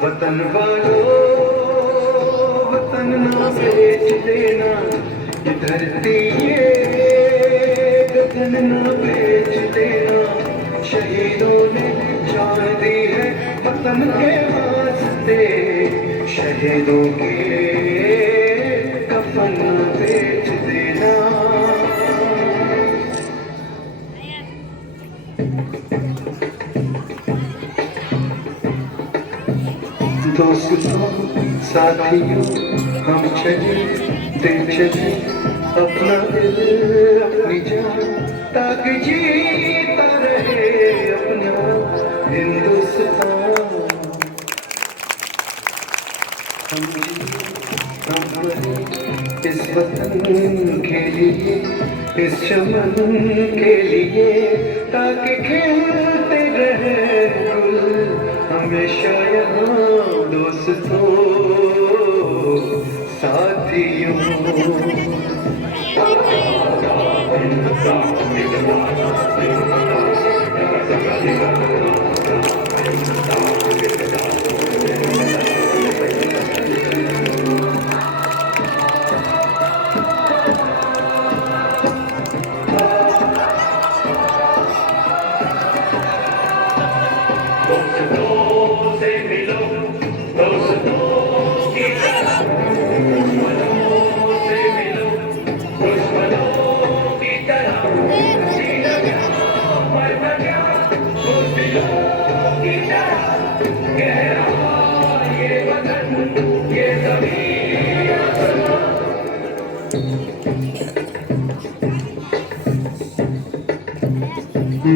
वतन वालों वतन ना बेच देना, ये धरती ये गगन ना बेच देना। शहीदों ने जान दी है वतन के वास्ते, शहीदों के कफन ना बेच देना। दोस्तों साथियों हम चले दिल चले, अपना दिल अपनी जान, ताकि जीता रहे अपना हिंदुस्तान। हम मरे इस वतन के लिए, इस चमन के लिए, ताकि खिलते रहे गुल हमेशा यहाँ। दोस्तों साथियों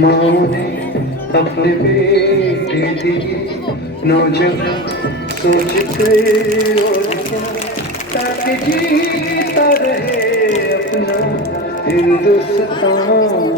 माँ ने अपने बेटे दिए नौजवान सोच कर और क्या, ताकि जीता रहे अपना हिंदुस्तान।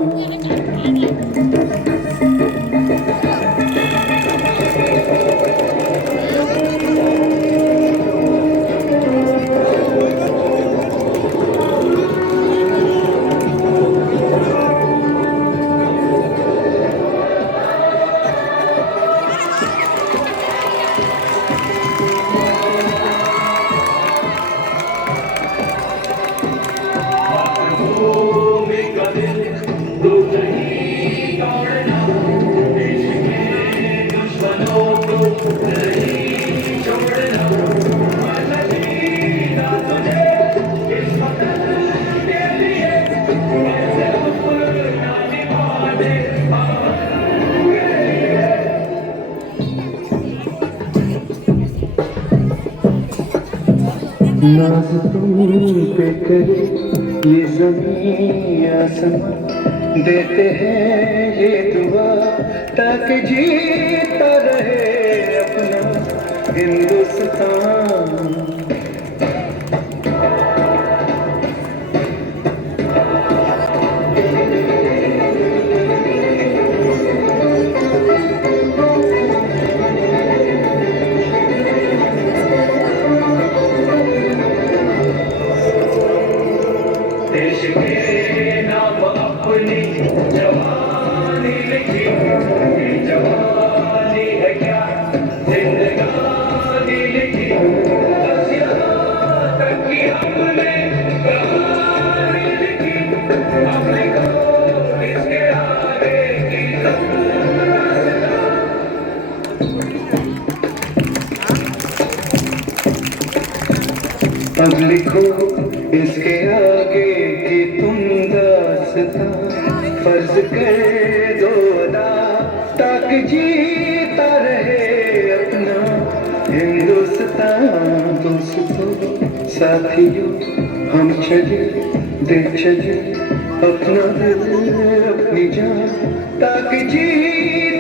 नाज़ तुम पे करे ये ज़मीन आसमां, देते हैं ये दुआ ताकि जीता रहे अपना हिंदुस्तान। जवानी है क्या जिंदगानी अब लिखो इसके आगे कि तुम दास्तां फर्ज कर दो अदा ताकि जीता रहे अपना हिंदुस्तान। दोस्तों साथियों हम चले दे चले अपना दिल अपनी जान ताकि जी